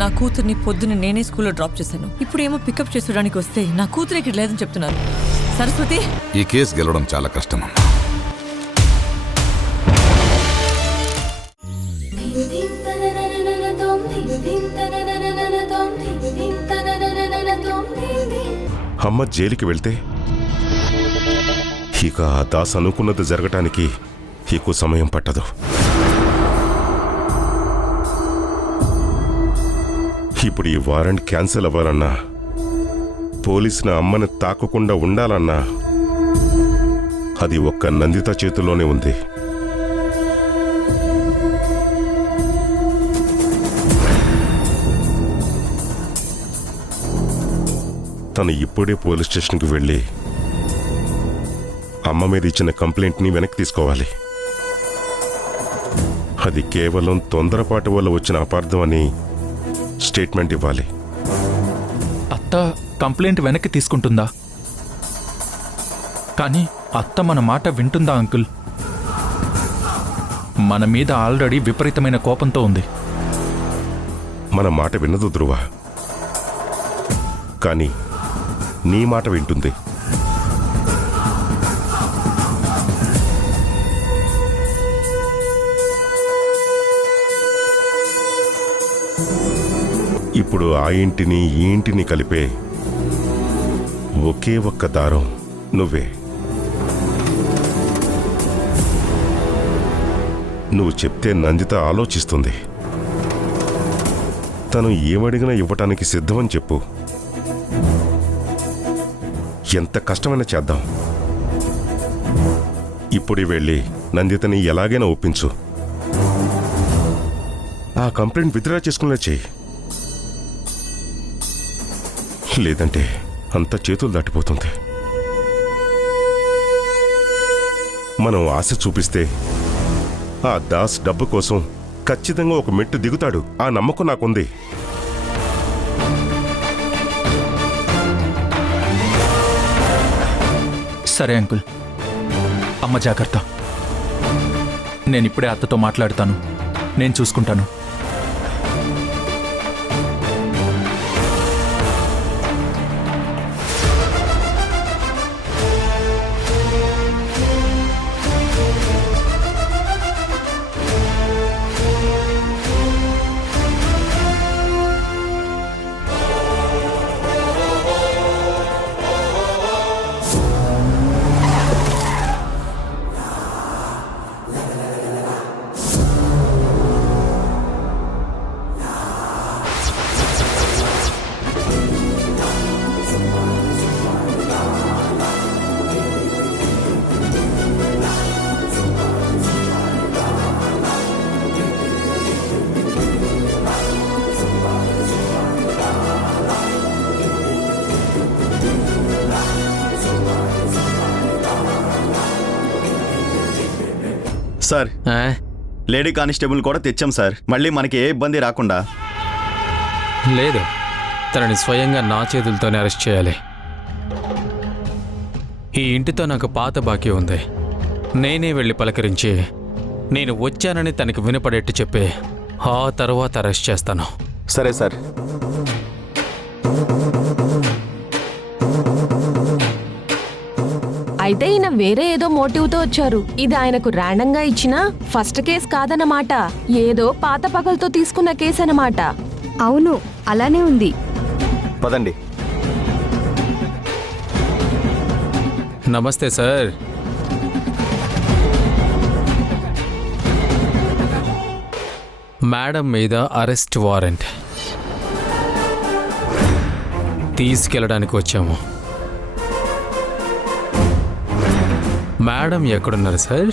నా కూతుర్ని పొద్దున్న నేనే స్కూల్లో డ్రాప్ చేశాను. ఇప్పుడేమో పికప్ చేసడానికి వస్తే నా కూతురు ఇక్కడ లేదని చెప్తున్నారు. సరస్వతి, ఈ కేసు గెలవడం చాలా కష్టం. అమ్మ జైలుకి వెళ్తే ఇక ఆ దాస్ అనుకున్నది జరగటానికి ఎక్కువ సమయం పట్టదు. ఇప్పుడు ఈ వారెంట్ క్యాన్సిల్ అవ్వాలన్నా, పోలీసుల అమ్మని తాకకుండా ఉండాలన్నా అది ఒక్క నందిత చేతుల్లోనే ఉంది. తను ఇప్పుడే పోలీస్ స్టేషన్కి వెళ్ళి అమ్మ మీద ఇచ్చిన కంప్లైంట్ని వెనక్కి తీసుకోవాలి. అది కేవలం తొందరపాటు వల్ల వచ్చిన అపార్థం అని స్టేట్మెంట్ ఇవ్వాలి. అత్త కంప్లైంట్ వెనక్కి తీసుకుంటుందా? కానీ అత్త మన మాట వింటుందా అంకుల్? మన మీద ఆల్రెడీ విపరీతమైన కోపంతో ఉంది. మన మాట విన్నదు ధ్రువ, కానీ నీ మాట వింటుంది. ఇప్పుడు ఆ ఇంటిని ఈ ఇంటిని కలిపే ఒకే ఒక్క దారం నువ్వే. నువ్వు చెప్తే నందిత ఆలోచిస్తుంది. తను ఏమడిగినా ఇవ్వటానికి సిద్ధమని చెప్పు. ఎంత కష్టమైనా చేద్దాం. ఇప్పుడే వెళ్ళి నందితని ఎలాగైనా ఒప్పించు. ఆ కంప్లైంట్ విత్డ్రా చేసుకునేలా చెయ్యి. లేదంటే అంత చేతులు దాటిపోతుంది. మనం ఆశ చూపిస్తే ఆ దాస్ డబ్బు కోసం ఖచ్చితంగా ఒక మెట్టు దిగుతాడు. ఆ నమ్మకం నాకుంది. సరే అంకుల్, అమ్మ జాగ్రత్త. నేనిప్పుడే అత్తతో మాట్లాడతాను. నేను చూసుకుంటాను. సార్, లేడీ కానిస్టేబుల్ కూడా తెచ్చాం సార్. మళ్ళీ మనకి ఏ ఇబ్బంది రాకుండా. లేదు, తనని స్వయంగా నా చేతులతోనే అరెస్ట్ చేయాలి. ఈ ఇంటితో నాకు పాత బాకీ ఉంది. నేనే వెళ్ళి పలకరించి నేను వచ్చానని తనకి వినపడేట్టు చెప్పి ఆ తర్వాత అరెస్ట్ చేస్తాను. సరే సార్. అయితే ఈయన వేరే ఏదో మోటివ్తో వచ్చారు. ఇది ఆయనకు ర్యాండంగా ఇచ్చిన ఫస్ట్ కేసు కాదన్నమాట. ఏదో పాత పగలతో తీసుకున్న కేసు అన్నమాట. అవును, అలానే ఉంది. పదండి. నమస్తే సార్. మేడం మీద అరెస్ట్ వారెంట్ తీసుకెళ్ళడానికి వచ్చాము. మేడం ఎక్కడున్నారు సార్?